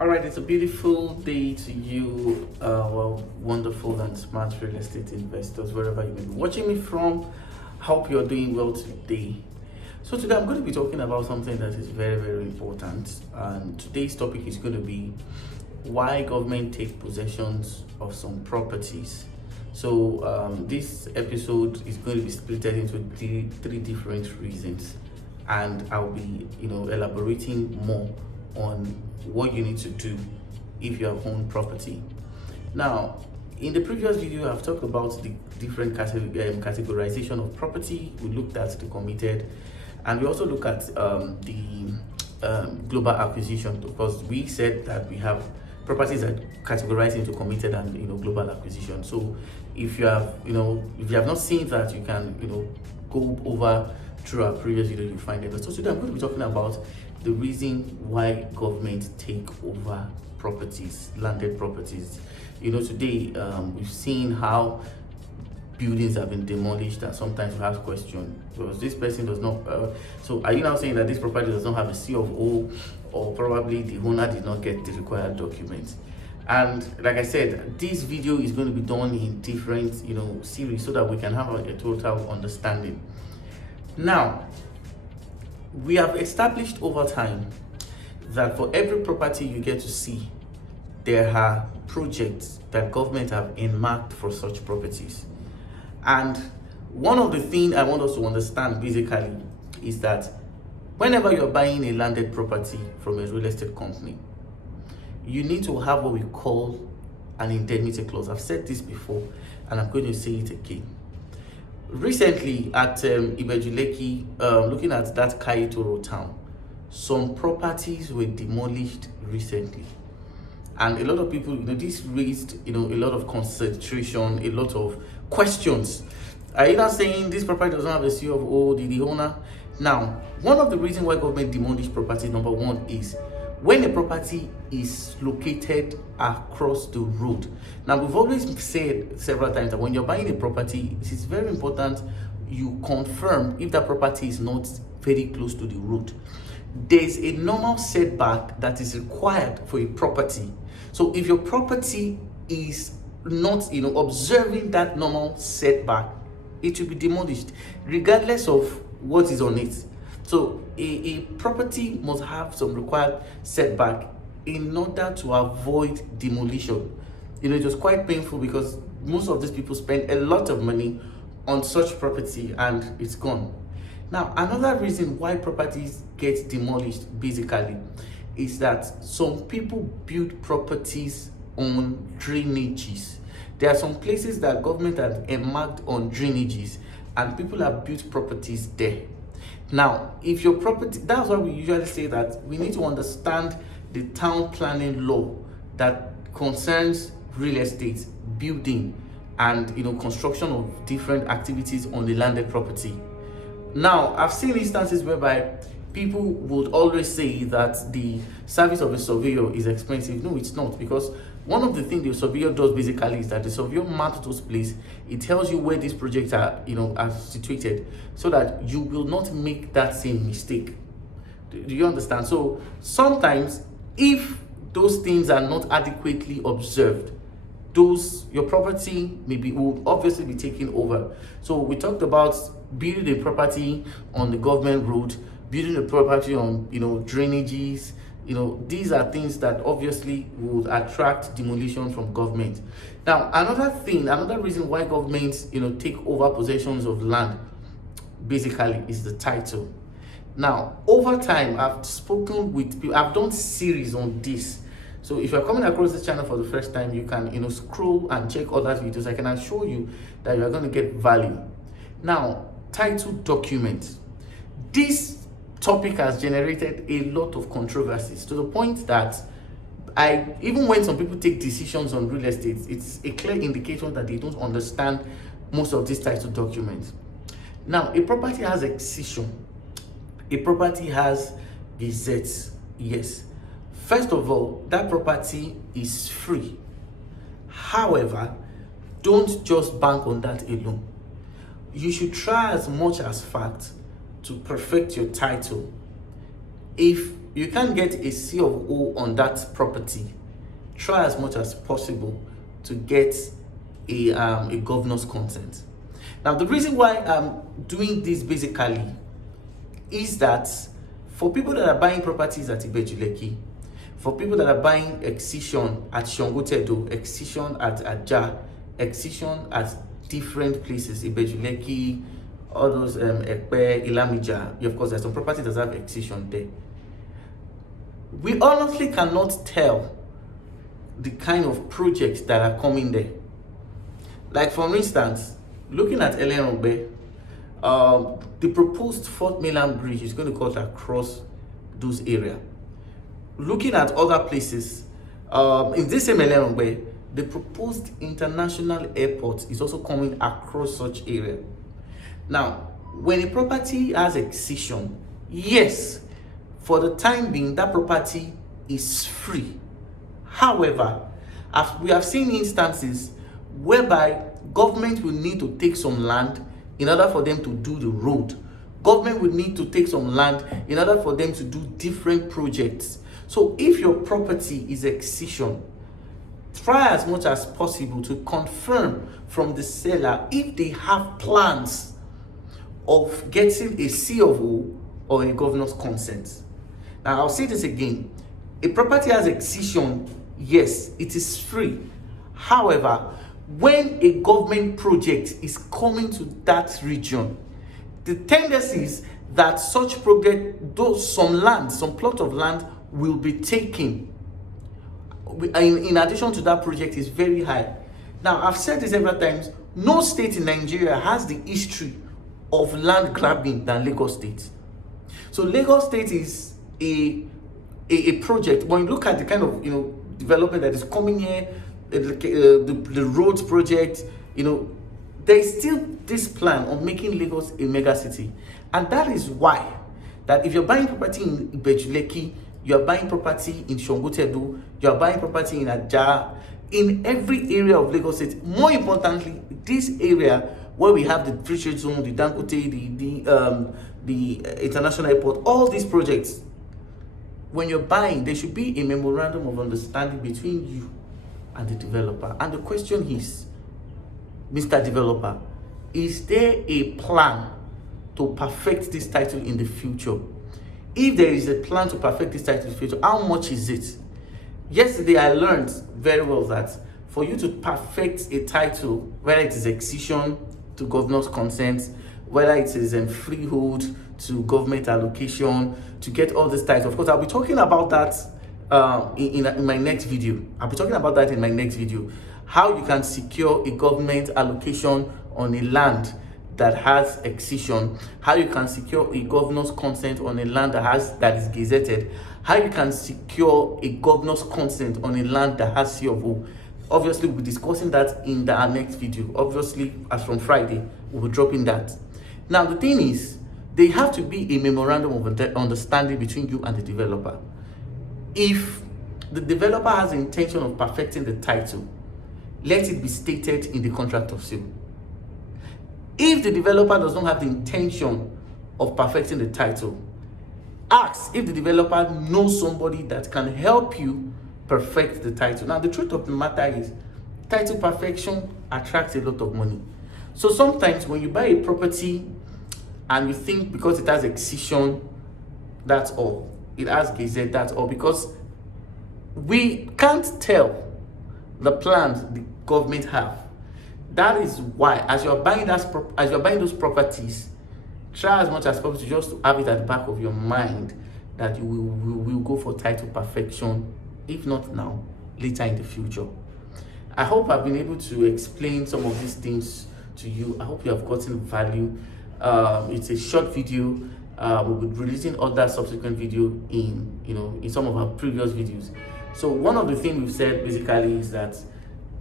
All right, it's a beautiful day to you, wonderful and smart real estate investors, wherever you may be watching me from. Hope you're doing well today. So today I'm going to be talking about something that is very, very important. And today's topic is going to be why government take possessions of some properties. So this episode is going to be split into three different reasons, and I'll be, elaborating more on what you need to do if you have owned property. Now, in the previous video, I've talked about the different categorization of property. We looked at the committed, and we also look at the global acquisition, because we said that we have properties that categorize into committed and global acquisition. So if you have not seen that, you can go over through our previous video, you find it. So today I'm going to be talking about the reason why government take over properties, landed properties. Today we've seen how buildings have been demolished, and sometimes we have questions, because this person does not so are you now saying that this property does not have a C of O, or probably the owner did not get the required documents? And like I said, this video is going to be done in different series, so that we can have a total understanding. Now, we have established over time that for every property you get to see, there are projects that government have earmarked for such properties. And one of the things I want us to understand basically is that whenever you're buying a landed property from a real estate company, you need to have what we call an indemnity clause. I've said this before, and I'm going to say it again. Recently at Ibejuleki, looking at that Kaitoro town, some properties were demolished recently, and a lot of people, this raised a lot of concentration, a lot of questions. Are you not saying this property doesn't have a C of O, the owner? Now, one of the reasons why government demolish property, number one, is when a property is located across the road. Now, we've always said several times that when you're buying a property, it is very important you confirm if that property is not very close to the road. There's a normal setback that is required for a property. So if your property is not observing that normal setback, it will be demolished regardless of what is on it. So a property must have some required setback in order to avoid demolition. It was quite painful, because most of these people spend a lot of money on such property and it's gone. Now, another reason why properties get demolished basically is that some people build properties on drainages. There are some places that government have earmarked on drainages, and people have built properties there. Now, if your property, that's why we usually say that we need to understand the town planning law that concerns real estate, building, and construction of different activities on the landed property. Now, I've seen instances whereby people would always say that the service of a surveyor is expensive. No, it's not, because one of the things the surveyor does basically is that the surveyor maps those places. It tells you where these projects are, are situated, so that you will not make that same mistake. Do you understand? So sometimes, if those things are not adequately observed, your property will obviously be taken over. So we talked about building a property on the government road, building a property on drainages. These are things that obviously would attract demolition from government. Now, another reason why governments take over possessions of land basically is the title. Now, over time, I've spoken with people, I've done series on this. So if you're coming across this channel for the first time, you can scroll and check other videos. I can assure you that you're going to get value. Now, title document. This topic has generated a lot of controversies, to the point that even when some people take decisions on real estate, it's a clear indication that they don't understand most of these title documents. Now, a property has excision, a property has gazettes. Yes, first of all, that property is free. However, don't just bank on that alone. You should try as much as fact to perfect your title. If you can't get a C of O on that property, try as much as possible to get a governor's consent. Now, the reason why I'm doing this basically is that for people that are buying properties at Ibejuleki, for people that are buying Excision at Shongotedo, Excision at Aja, Excision at different places, Ibejuleki, all those Ekpe, Ilamija, of course, there's some properties that have Excision there. We honestly cannot tell the kind of projects that are coming there. Like, for instance, looking at Elerongbe, the proposed Fourth Mainland Bridge is going to cut across those areas. Looking at other places, in this same Elerongbe, the proposed international airport is also coming across such area. Now, when a property has Excision, yes, for the time being, that property is free. However, as we have seen instances whereby government will need to take some land in order for them to do the road. Government will need to take some land in order for them to do different projects. So if your property is Excision, try as much as possible to confirm from the seller if they have plans of getting a C of O or a governor's consent. Now, I'll say this again. A property has Excision, yes, it is free. However, when a government project is coming to that region, the tendency is that such project, some plot of land will be taken. In addition to that project is very high. Now, I've said this several times, no state in Nigeria has the history of land grabbing than Lagos State. So Lagos State is a project. When you look at the kind of development that is coming here, the roads project, there is still this plan on making Lagos a mega city. And that is why that if you're buying property in Ibejuleki, you're buying property in Shongotedo, you're buying property in Aja, in every area of Lagos State. More importantly, this area where we have the free trade zone, the Dangote, the international airport, all these projects, when you're buying, there should be a memorandum of understanding between you and the developer. And the question is, Mr. Developer, is there a plan to perfect this title in the future? If there is a plan to perfect this title in the future, how much is it? Yesterday, I learned very well that for you to perfect a title, whether it is Excision to governor's consent, whether it is freehold to government allocation, to get all this titles. Of course, I'll be talking about that in my next video. How you can secure a government allocation on a land that has Excision, how you can secure a governor's consent on a land that is gazetted, how you can secure a governor's consent on a land that has C of O. Obviously, we'll be discussing that in our next video. Obviously, as from Friday, we'll be dropping that. Now, the thing is, there have to be a memorandum of understanding between you and the developer. If the developer has the intention of perfecting the title, let it be stated in the contract of sale. If the developer does not have the intention of perfecting the title, ask if the developer knows somebody that can help you perfect the title. Now, the truth of the matter is, title perfection attracts a lot of money. So sometimes when you buy a property and you think because it has Excision, that's all. It has Gazette, that's all. Because we can't tell the plans the government have. That is why, as you're buying those properties, try as much as possible to just have it at the back of your mind that you will go for title perfection, if not now, later in the future. I hope I've been able to explain some of these things to you. I hope you have gotten value. It's a short video. We'll be releasing other subsequent video in some of our previous videos. So one of the things we've said basically is that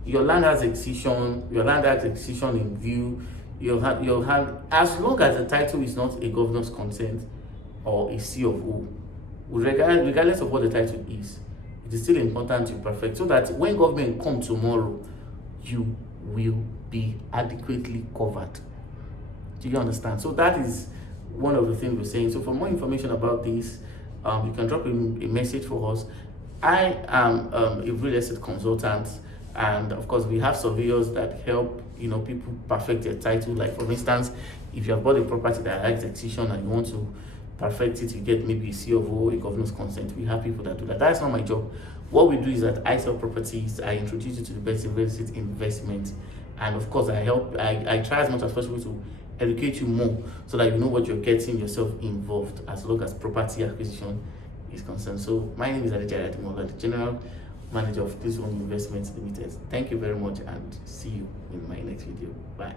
your land has Excision, in view. You'll have, as long as the title is not a governor's consent or a C of O, regardless of what the title is, it is still important to perfect so that when government come tomorrow, you will be adequately covered. Do you understand? So that is one of the things we're saying. So for more information about this, you can drop a message for us. I am a real estate consultant, and of course we have surveyors that help people perfect their title. Like for instance, if you have bought a property that has Excision and you want to perfect it, you get maybe a C of O, a governor's consent. We have people that do that. That's not my job. What we do is that I sell properties, I introduce you to the best real estate investment, and of course I try as much as possible to educate you more so that you know what you're getting yourself involved as long as property acquisition is concerned. So my name is Adejare Ademola, the General Manager of This Home Investments Limited. Thank you very much and see you in my next video. Bye.